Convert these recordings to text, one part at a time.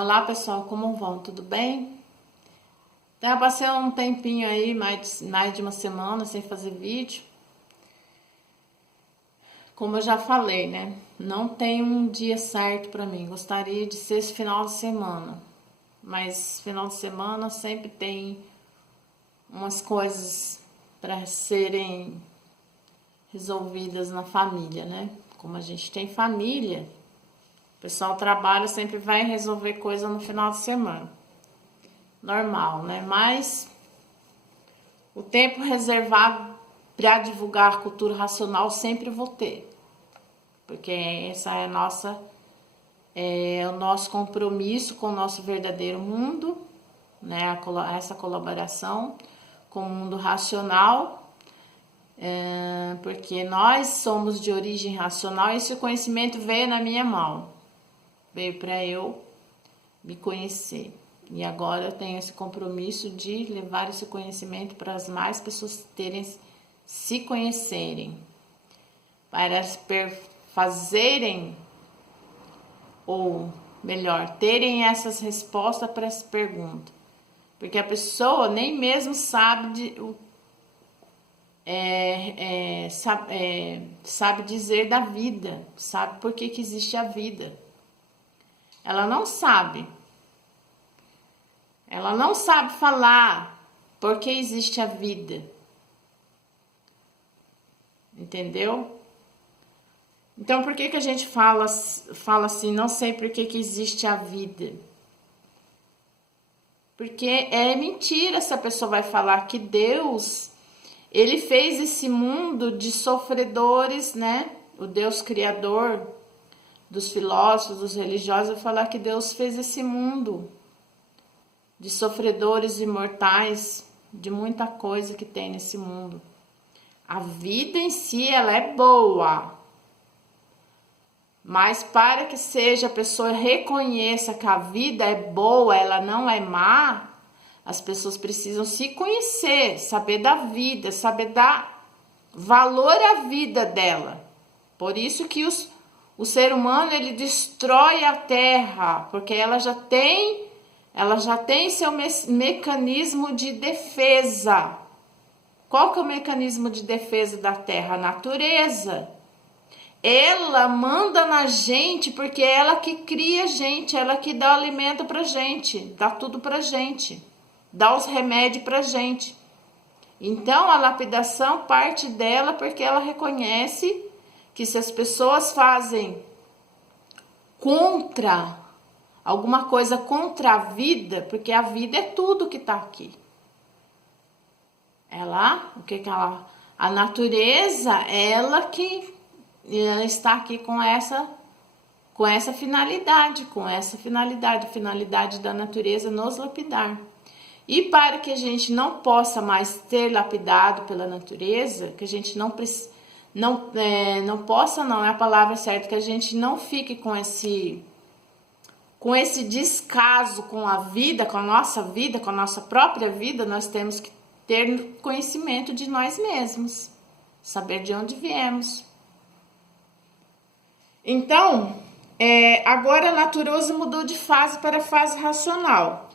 Olá pessoal, como vão? Tudo bem? Já passei um tempinho aí, mais de uma semana sem fazer vídeo. Como eu já falei, né? Não tem um dia certo para mim. Gostaria de ser esse final de semana, mas final de semana sempre tem umas coisas para serem resolvidas na família, né? Como a gente tem família, o pessoal trabalha, sempre vai resolver coisa no final de semana. Normal, né? Mas o tempo reservado para divulgar a cultura racional sempre vou ter. Porque essa é o nosso compromisso com o nosso verdadeiro mundo, né? Essa colaboração com o mundo racional, porque nós somos de origem racional e esse conhecimento veio na minha mão, veio para eu me conhecer. E agora eu tenho esse compromisso de levar esse conhecimento para as mais pessoas se conhecerem, para fazerem, ou melhor, terem essas respostas para essa pergunta. Porque a pessoa nem mesmo sabe sabe dizer da vida, sabe por que existe a vida. Ela não sabe. Ela não sabe falar por que existe a vida. Entendeu? Então, por que a gente fala assim, não sei por que existe a vida? Porque é mentira essa pessoa vai falar que Deus, ele fez esse mundo de sofredores, né? O Deus criador dos filósofos, dos religiosos, vai falar que Deus fez esse mundo de sofredores imortais, de muita coisa que tem nesse mundo. A vida em si, ela é boa, mas para que a pessoa reconheça que a vida é boa, ela não é má, as pessoas precisam se conhecer, saber da vida, saber dar valor à vida dela. Por isso que o ser humano, ele destrói a terra, porque ela já tem seu mecanismo de defesa. Qual que é o mecanismo de defesa da terra? A natureza. Ela manda na gente porque é ela que cria a gente, ela que dá o alimento pra gente, dá tudo pra gente, dá os remédios pra gente. Então a lapidação parte dela porque ela reconhece que se as pessoas fazem alguma coisa contra a vida, porque a vida é tudo que está aqui. A natureza, ela que está aqui com essa finalidade, a finalidade da natureza nos lapidar. E para que a gente não possa mais ser lapidado pela natureza, que a gente não é a palavra certa, que a gente não fique com esse descaso com a vida, com a nossa própria vida, nós temos que ter conhecimento de nós mesmos, saber de onde viemos. Então, agora a natureza mudou de fase para a fase racional,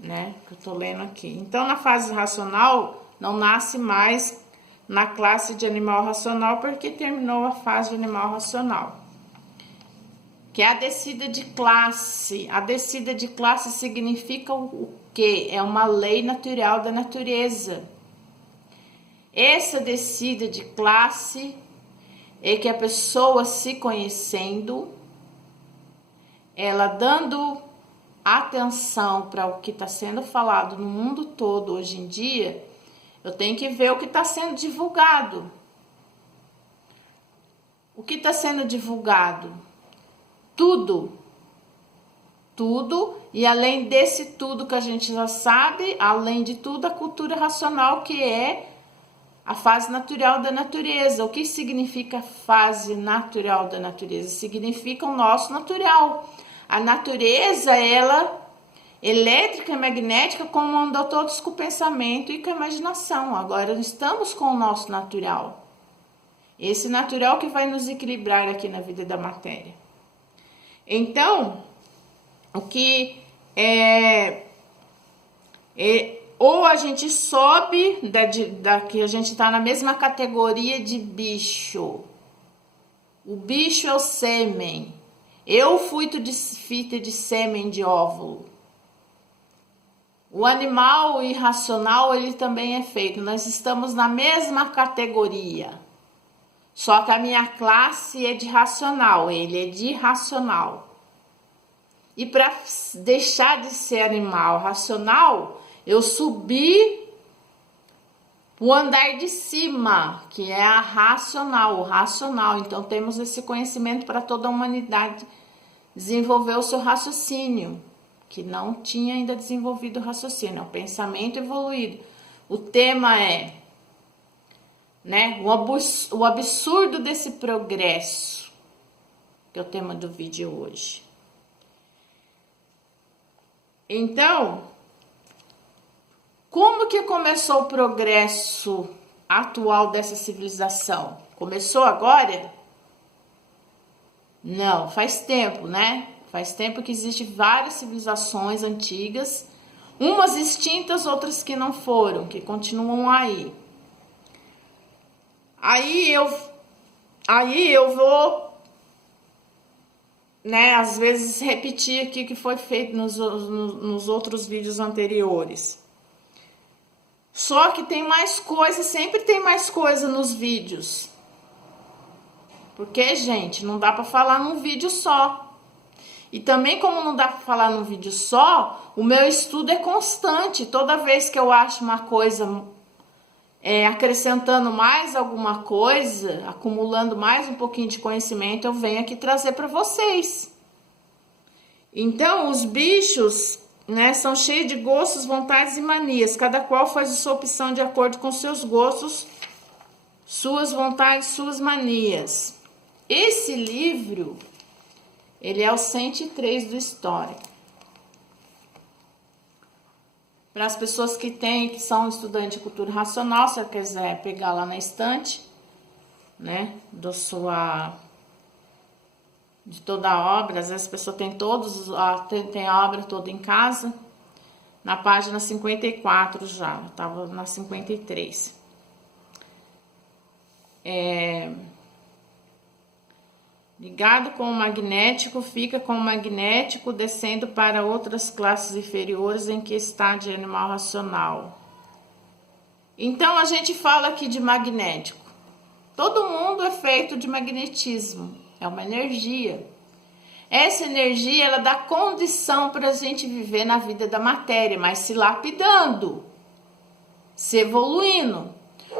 né? Que eu tô lendo aqui. Então, na fase racional, não nasce mais na classe de animal racional, porque terminou a fase de animal racional. Que é a descida de classe. A descida de classe significa o quê? É uma lei natural da natureza. Essa descida de classe é que a pessoa se conhecendo, ela dando atenção para o que está sendo falado no mundo todo hoje em dia, eu tenho que ver o que está sendo divulgado. O que está sendo divulgado? Tudo, e além desse tudo que a gente já sabe, além de tudo, a cultura racional, que é a fase natural da natureza. O que significa fase natural da natureza? Significa o nosso natural. A natureza, ela, elétrica e magnética, comandou todos com o pensamento e com a imaginação. Agora estamos com o nosso natural. Esse natural que vai nos equilibrar aqui na vida da matéria. Então, O que ou a gente sobe que a gente tá na mesma categoria de bicho. O bicho é o sêmen. Eu fui de fita de sêmen de óvulo. O animal irracional, ele também é feito. Nós estamos na mesma categoria. Só que a minha classe é de racional, ele é de irracional. E para deixar de ser animal racional, eu subi o andar de cima, que é a racional, o racional. Então temos esse conhecimento para toda a humanidade desenvolver o seu raciocínio, que não tinha ainda desenvolvido o raciocínio, é o pensamento evoluído. O tema é, né, o absurdo desse progresso, que é o tema do vídeo hoje. Então, como que começou o progresso atual dessa civilização? Começou agora? Não, faz tempo, né? Faz tempo que existem várias civilizações antigas, umas extintas, outras que não foram, que continuam aí. Aí eu vou, né, às vezes repetir aqui o que foi feito nos outros vídeos anteriores. Só que tem mais coisa, sempre tem mais coisa nos vídeos. Porque, gente, não dá para falar num vídeo só. E também, como não dá para falar num vídeo só, o meu estudo é constante. Toda vez que eu acho uma coisa, acrescentando mais alguma coisa, acumulando mais um pouquinho de conhecimento, eu venho aqui trazer para vocês. Então, os bichos, né, são cheios de gostos, vontades e manias. Cada qual faz a sua opção de acordo com seus gostos, suas vontades, suas manias. Esse livro, ele é o 103 do histórico. Para as pessoas que são estudantes de cultura racional, se você quiser pegar lá na estante, né, de toda a obra, às vezes a pessoa tem tem a obra toda em casa, na página 54 já, eu estava na 53. Ligado com o magnético, fica com o magnético descendo para outras classes inferiores em que está de animal racional. Então a gente fala aqui de magnético. Todo mundo é feito de magnetismo, é uma energia. Essa energia, ela dá condição para a gente viver na vida da matéria, mas se lapidando, se evoluindo.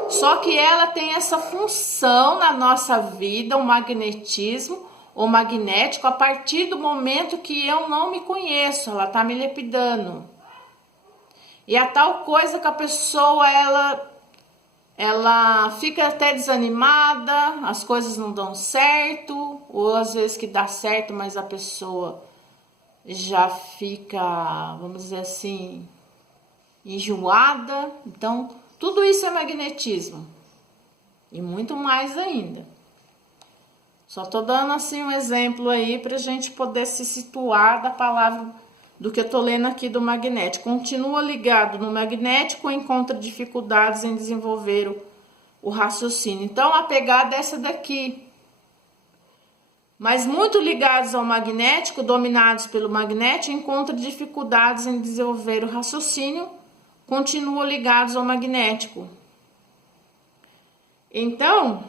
Só que ela tem essa função na nossa vida, o magnetismo, o magnético, a partir do momento que eu não me conheço, ela tá me lapidando. E a tal coisa que a pessoa, ela fica até desanimada, as coisas não dão certo, ou às vezes que dá certo, mas a pessoa já fica, vamos dizer assim, enjoada. Então, tudo isso é magnetismo. E muito mais ainda. Só tô dando assim um exemplo aí pra gente poder se situar da palavra do que eu tô lendo aqui do magnético. Continua ligado no magnético, encontra dificuldades em desenvolver o raciocínio. Então, a pegada é essa daqui. Mas muito ligados ao magnético, dominados pelo magnético, encontra dificuldades em desenvolver o raciocínio, continuam ligados ao magnético. Então,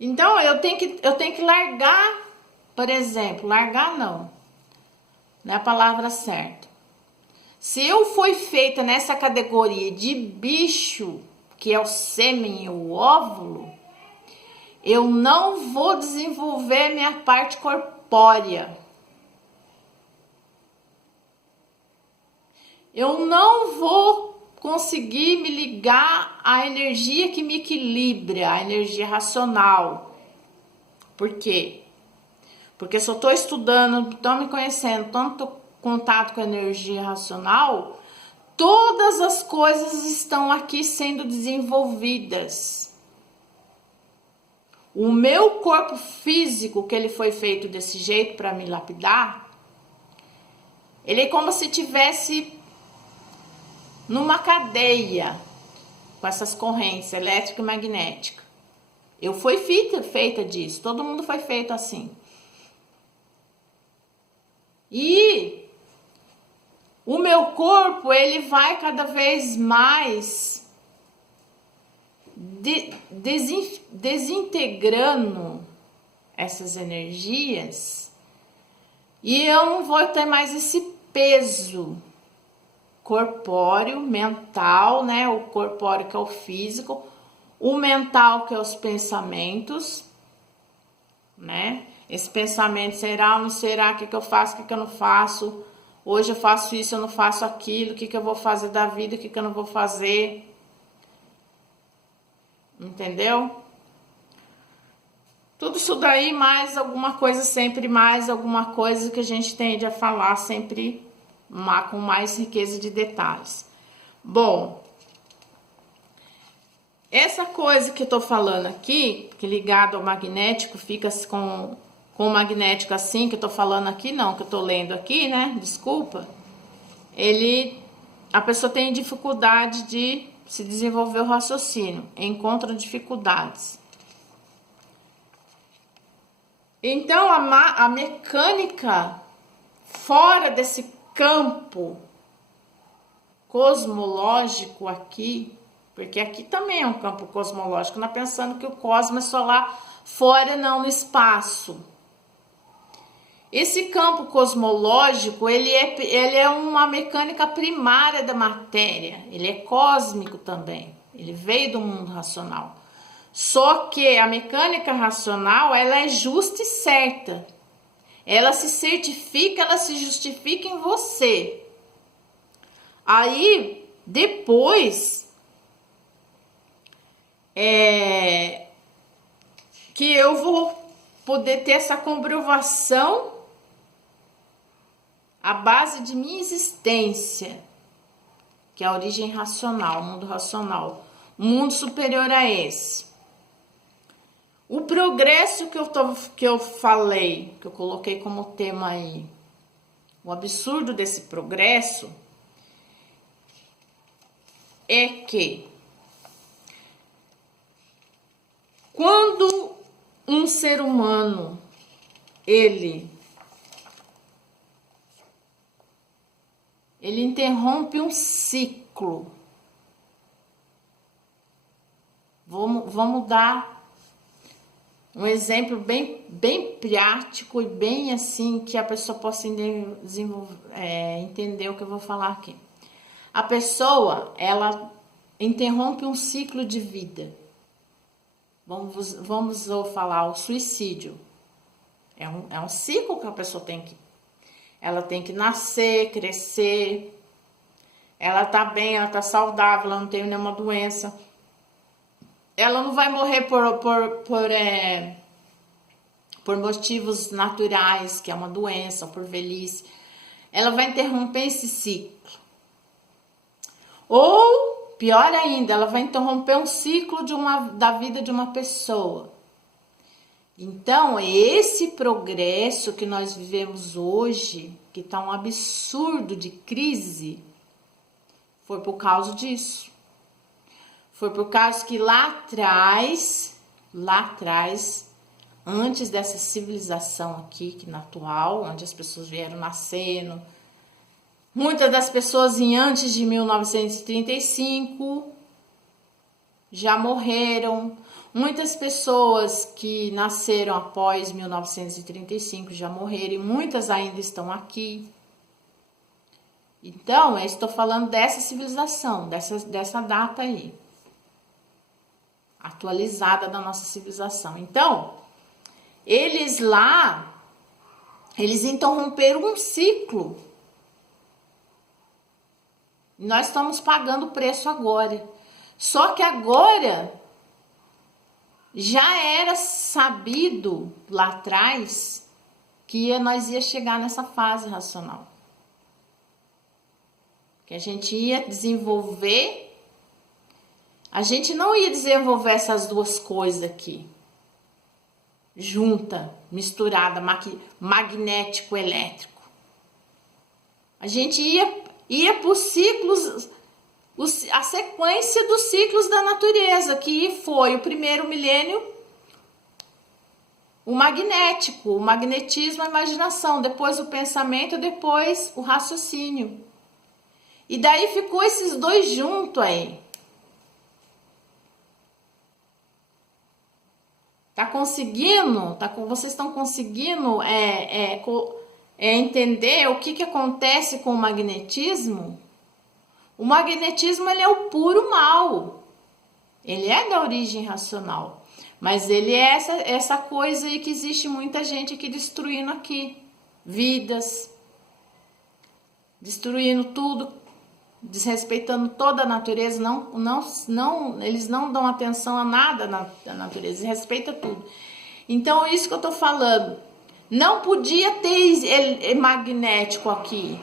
então eu tenho que largar, por exemplo, largar não é a palavra certa. Se eu fui feita nessa categoria de bicho, que é o sêmen e o óvulo, eu não vou desenvolver minha parte corpórea. Eu não vou conseguir me ligar à energia que me equilibra, a energia racional. Por quê? Porque se eu estou estudando, estou me conhecendo, contato com a energia racional, todas as coisas estão aqui sendo desenvolvidas. O meu corpo físico, que ele foi feito desse jeito para me lapidar, ele é como se tivesse numa cadeia com essas correntes elétrica e magnética. Eu fui feita disso, todo mundo foi feito assim. E o meu corpo, ele vai cada vez mais desintegrando essas energias, e eu não vou ter mais esse peso corpóreo, mental, né? O corpóreo que é o físico, o mental que é os pensamentos, né? Esse pensamento, será ou não será? O que eu faço, o que eu não faço? Hoje eu faço isso, eu não faço aquilo. O que eu vou fazer da vida, o que eu não vou fazer? Entendeu? Tudo isso daí, mais alguma coisa, sempre mais alguma coisa que a gente tende a falar, sempre com mais riqueza de detalhes. Bom, essa coisa que eu tô falando aqui, que ligado ao magnético, fica com o magnético assim, que eu tô falando aqui, não, que eu tô lendo aqui, né? Desculpa. A pessoa tem dificuldade de se desenvolver o raciocínio, encontra dificuldades. Então, a mecânica fora desse campo cosmológico aqui, porque aqui também é um campo cosmológico, não é pensando que o cosmos é só lá fora, não, no espaço. Esse campo cosmológico, ele é uma mecânica primária da matéria, ele é cósmico também, ele veio do mundo racional. Só que a mecânica racional, ela é justa e certa. Ela se certifica, ela se justifica em você. Aí, depois, que eu vou poder ter essa comprovação à base de minha existência, que é a origem racional, o mundo racional, o mundo superior a esse. O progresso que eu falei, que eu coloquei como tema aí, o absurdo desse progresso é que quando um ser humano, ele interrompe um ciclo, vamos dar um exemplo bem prático e bem assim que a pessoa possa entender o que eu vou falar aqui. A pessoa, ela interrompe um ciclo de vida. Vamos falar o suicídio. É um ciclo que a pessoa ela tem que nascer, crescer, ela tá bem, ela tá saudável, ela não tem nenhuma doença. Ela não vai morrer por motivos naturais, que é uma doença, por velhice. Ela vai interromper esse ciclo. Ou, pior ainda, ela vai interromper um ciclo da vida de uma pessoa. Então, esse progresso que nós vivemos hoje, que está um absurdo de crise, foi por causa disso. Foi por causa que lá atrás, antes dessa civilização aqui, que na atual, onde as pessoas vieram nascendo, muitas das pessoas antes de 1935 já morreram. Muitas pessoas que nasceram após 1935 já morreram e muitas ainda estão aqui. Então, eu estou falando dessa civilização, dessa data aí, atualizada da nossa civilização. Então, eles interromperam um ciclo. Nós estamos pagando o preço agora. Só que agora já era sabido lá atrás que nós ia chegar nessa fase racional. que a gente ia desenvolver, a gente não ia desenvolver essas duas coisas aqui, junta, misturada, magnético, elétrico. A gente ia por ciclos, a sequência dos ciclos da natureza, que foi o primeiro milênio, o magnético, o magnetismo, a imaginação, depois o pensamento, depois o raciocínio. E daí ficou esses dois juntos aí. Vocês estão conseguindo entender o que acontece com o magnetismo? O magnetismo, ele é o puro mal. Ele é da origem racional. Mas ele é essa coisa aí que existe muita gente aqui destruindo aqui. Vidas. Destruindo tudo. Desrespeitando toda a natureza. Eles não dão atenção a nada da natureza. Respeita tudo. Então, é isso que eu tô falando. Não podia ter magnético aqui.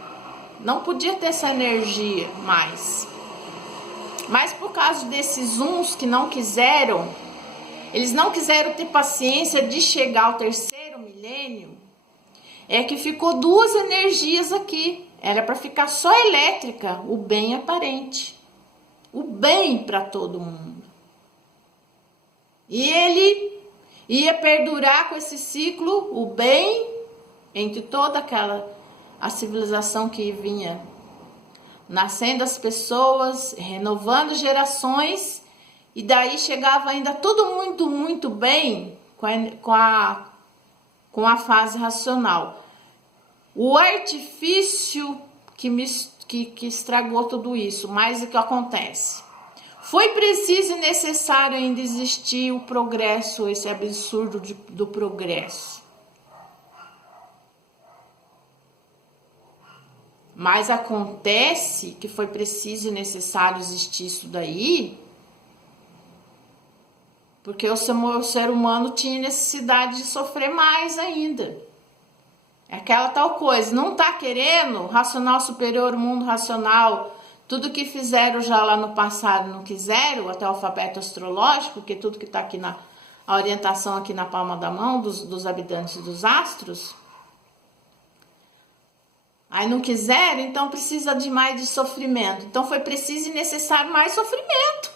Não podia ter essa energia mais. Mas por causa desses uns que não quiseram, eles não quiseram ter paciência de chegar ao terceiro milênio, é que ficou duas energias aqui. Era para ficar só elétrica, o bem aparente. O bem para todo mundo. E ele ia perdurar com esse ciclo, o bem, entre toda a civilização que vinha nascendo as pessoas, renovando gerações, e daí chegava ainda tudo muito, muito bem com a fase racional. O artifício que estragou tudo isso, mas o que acontece? Foi preciso e necessário ainda existir o progresso, esse absurdo do progresso. Mas acontece que foi preciso e necessário existir isso daí, porque o ser humano tinha necessidade de sofrer mais ainda. É aquela tal coisa, não tá querendo, racional superior, mundo racional, tudo que fizeram já lá no passado não quiseram, até o alfabeto astrológico, que tudo que tá aqui a orientação aqui na palma da mão dos habitantes dos astros. Aí não quiseram, então precisa de mais de sofrimento. Então foi preciso e necessário mais sofrimento.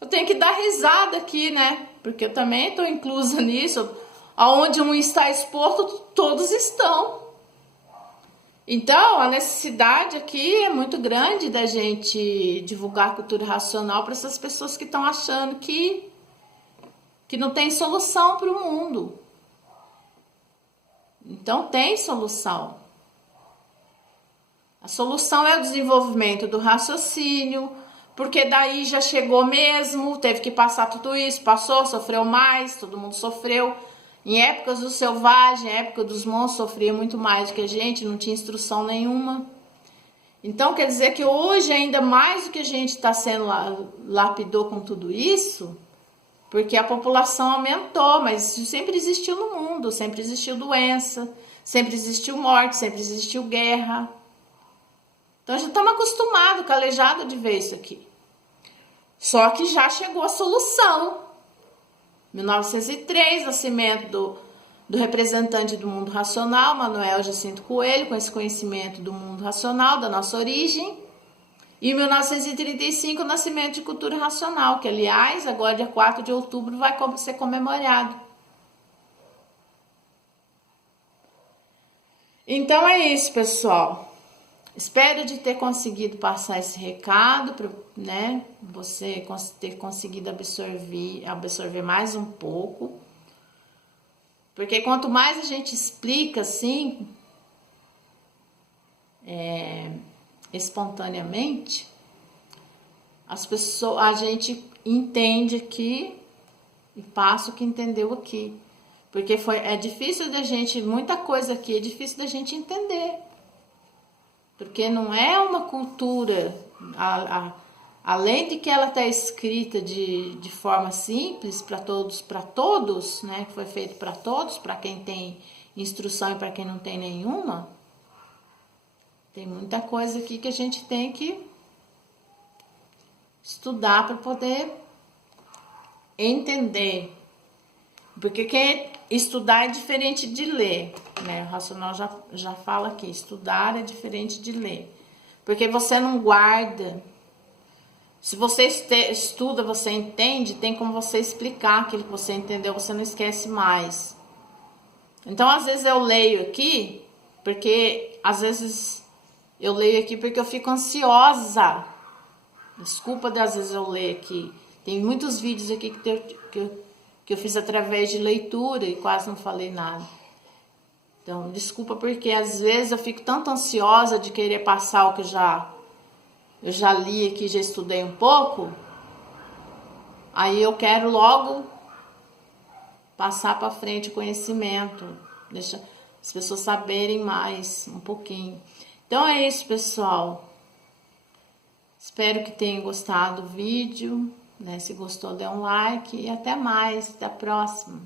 Eu tenho que dar risada aqui, né? Porque eu também estou inclusa nisso. Onde um está exposto, todos estão. Então, a necessidade aqui é muito grande da gente divulgar a cultura racional para essas pessoas que estão achando que não tem solução para o mundo. Então tem solução. A solução é o desenvolvimento do raciocínio, porque daí já chegou mesmo, teve que passar tudo isso, passou, sofreu mais, todo mundo sofreu. Em épocas do selvagem, época dos monstros, sofria muito mais do que a gente, não tinha instrução nenhuma. Então quer dizer que hoje, ainda mais do que a gente está sendo lapidou com tudo isso, porque a população aumentou, mas isso sempre existiu no mundo, sempre existiu doença, sempre existiu morte, sempre existiu guerra. Então já estamos acostumados, calejados de ver isso aqui. Só que já chegou a solução. 1903, nascimento do representante do mundo racional, Manuel Jacinto Coelho, com esse conhecimento do mundo racional, da nossa origem. E em 1935, o nascimento de cultura racional, que, aliás, agora dia 4 de outubro vai ser comemorado. Então é isso, pessoal. Espero de ter conseguido passar esse recado, né? Você ter conseguido absorver mais um pouco. Porque quanto mais a gente explica assim, espontaneamente, a gente entende aqui e passa o que entendeu aqui. Porque é difícil da gente, muita coisa aqui é difícil da gente entender. Porque não é uma cultura, além de que ela está escrita de forma simples para todos, né? Que foi feito para todos, para quem tem instrução e para quem não tem nenhuma. Tem muita coisa aqui que a gente tem que estudar para poder entender. Porque estudar é diferente de ler, né? O racional já fala aqui, estudar é diferente de ler. Porque você não guarda. Se você estuda, você entende, tem como você explicar aquilo que você entendeu, você não esquece mais. Então, às vezes eu leio aqui, porque às vezes eu leio aqui porque eu fico ansiosa. Desculpa às vezes eu ler aqui. Tem muitos vídeos aqui que eu fiz através de leitura e quase não falei nada. Então, desculpa porque às vezes eu fico tanto ansiosa de querer passar o que eu já li aqui, já estudei um pouco. Aí eu quero logo passar para frente o conhecimento, deixar as pessoas saberem mais um pouquinho. Então é isso, pessoal. Espero que tenham gostado do vídeo, né? Se gostou, dê um like e até mais, até a próxima.